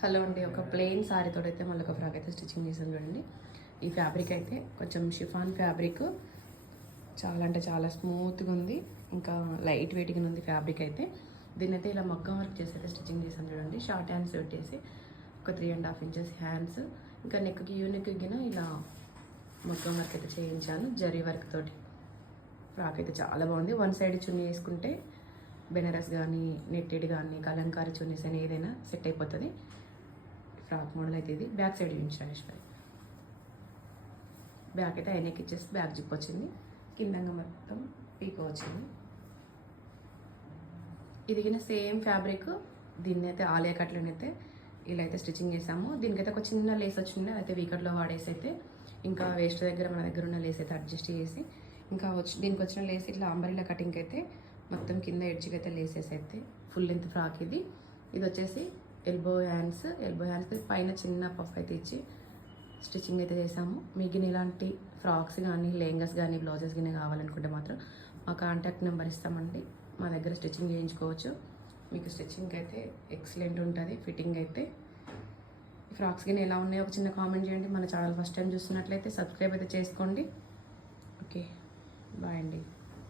Hello అండి, ఒక plain సారీతో అయితే మళ్ళీ ఒక ఫ్రాక్ అయితే స్టిచ్చింగ్ చేసాను చూడండి. ఈ ఫ్యాబ్రిక్ అయితే కొంచెం షిఫాన్ ఫ్యాబ్రిక్, చాలా అంటే చాలా స్మూత్గా ఉంది, ఇంకా లైట్ వెయిట్గా ఉంది ఫ్యాబ్రిక్ అయితే. దీన్ని అయితే ఇలా మగ్గం వర్క్ చేసి అయితే స్టిచ్చింగ్ చేసాను చూడండి. షార్ట్ హ్యాండ్స్ పెట్టేసి ఒక 3.5 ఇంచెస్ హ్యాండ్స్, ఇంకా నెక్కి యూనిక్ గిన ఇలా మగ్గం వర్క్ అయితే చేయించాను జరీ వర్క్ తోటి. ఫ్రాక్ అయితే చాలా బాగుంది. వన్ సైడ్ చున్నీ వేసుకుంటే బెనారస్ కానీ నెట్టెడ్ కానీ కలంకారీ చున్నీస్ అని ఏదైనా సెట్ అయిపోతుంది. ఫ్రాక్ మోడల్ అయితే ఇది. బ్యాక్ సైడ్ చూపించాను. బ్యాక్ అయితే ఐనెక్ ఇచ్చేసి బ్యాక్ జిప్ వచ్చింది, కిందంగా మొత్తం పీకో వచ్చింది. ఇది కింద సేమ్ ఫ్యాబ్రిక్. దీన్ని అయితే ఆలియా కట్లనైతే ఇలా అయితే స్టిచ్చింగ్ చేసాము. దీనికైతే ఒక చిన్న లేస్ వచ్చింది, అయితే వీకట్లో వాడేసి అయితే ఇంకా వేస్ట్ దగ్గర మన దగ్గర ఉన్న లేస్ అయితే అడ్జస్ట్ చేసి ఇంకా దీనికి వచ్చిన లేస్ ఇట్లా అంబరిలా కటింగ్ అయితే మొత్తం కింద ఎడ్జ్కి అయితే లేసేసి అయితే ఫుల్ లెంత్ ఫ్రాక్ ఇది. ఇది వచ్చేసి ఎల్బో హ్యాండ్స్ పైన చిన్న పఫ్ అయితే ఇచ్చి స్టిచ్చింగ్ అయితే చేసాము. మీకు ఇలాంటి ఫ్రాక్స్ కానీ లెహంగాస్ కానీ బ్లౌజెస్ కానీ కావాలనుకుంటే మాత్రం మా కాంటాక్ట్ నెంబర్ ఇస్తామండి. మా దగ్గర స్టిచ్చింగ్ చేయించుకోవచ్చు. మీకు స్టిచ్చింగ్ అయితే ఎక్సలెంట్ ఉంటుంది. ఫిట్టింగ్ అయితే ఫ్రాక్స్ కానీ ఎలా ఉన్నాయో ఒక చిన్న కామెంట్ చేయండి. మన ఛానల్ ఫస్ట్ టైం చూస్తున్నట్లయితే సబ్స్క్రైబ్ అయితే చేసుకోండి. ఓకే, బాయ్ అండి.